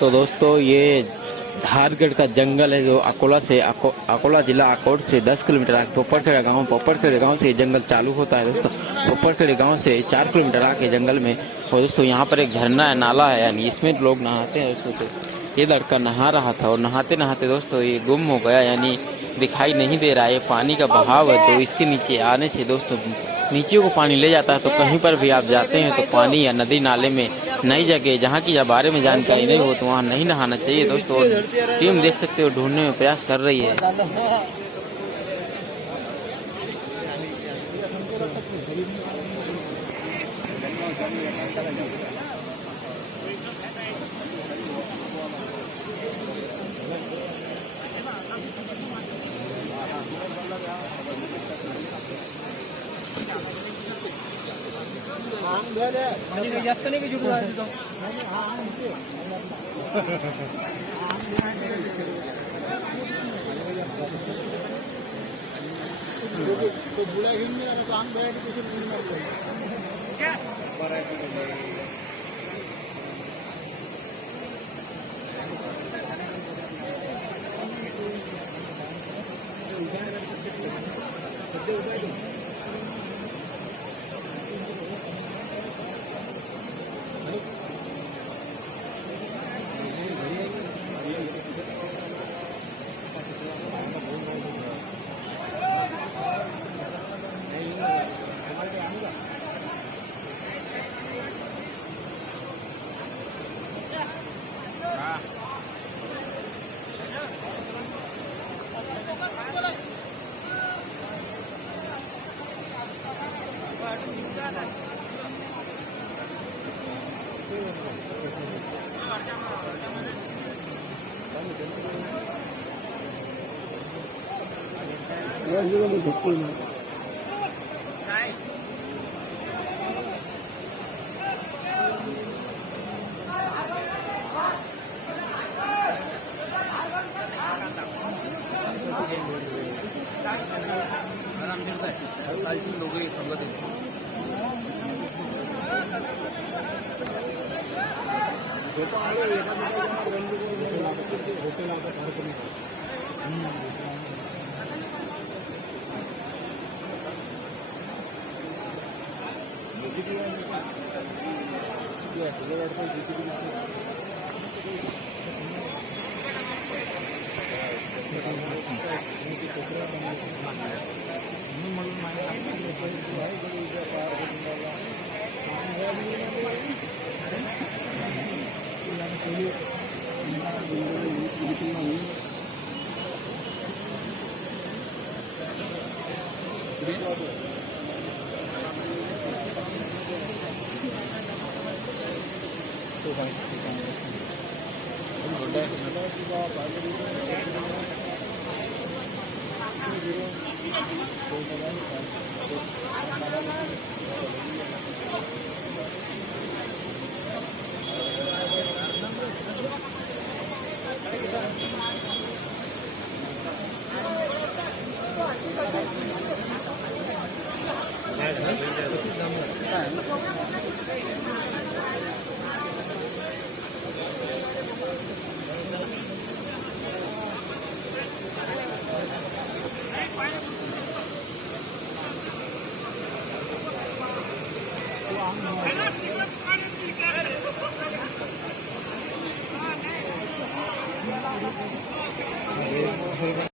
तो दोस्तों ये धारगढ़ का जंगल है जो अकोला जिला अकोट से 10 किलोमीटर आगे पोपड़खेड़ा गांव से ये जंगल चालू होता है दोस्तों। पोपड़खेड़ा गांव से 4 किलोमीटर आगे जंगल में और दोस्तों यहाँ पर एक झरना है, नाला है, यानी इसमें लोग नहाते हैं दोस्तों। तो ये लड़का नहा रहा था और नहाते नहाते दोस्तों ये गुम हो गया, यानी दिखाई नहीं दे रहा है। पानी का बहाव है तो इसके नीचे आने से दोस्तों नीचे को पानी ले जाता है। तो कहीं पर भी आप जाते हैं तो पानी या नदी नाले में नई जगह जहाँ की बारे में जानकारी नहीं हो तो वहाँ नहीं नहाना चाहिए दोस्तों। और टीम देख सकते हो ढूंढने में प्रयास कर रही है। जास्त नाही का जुडू तो बुला घेऊन गेला तो आम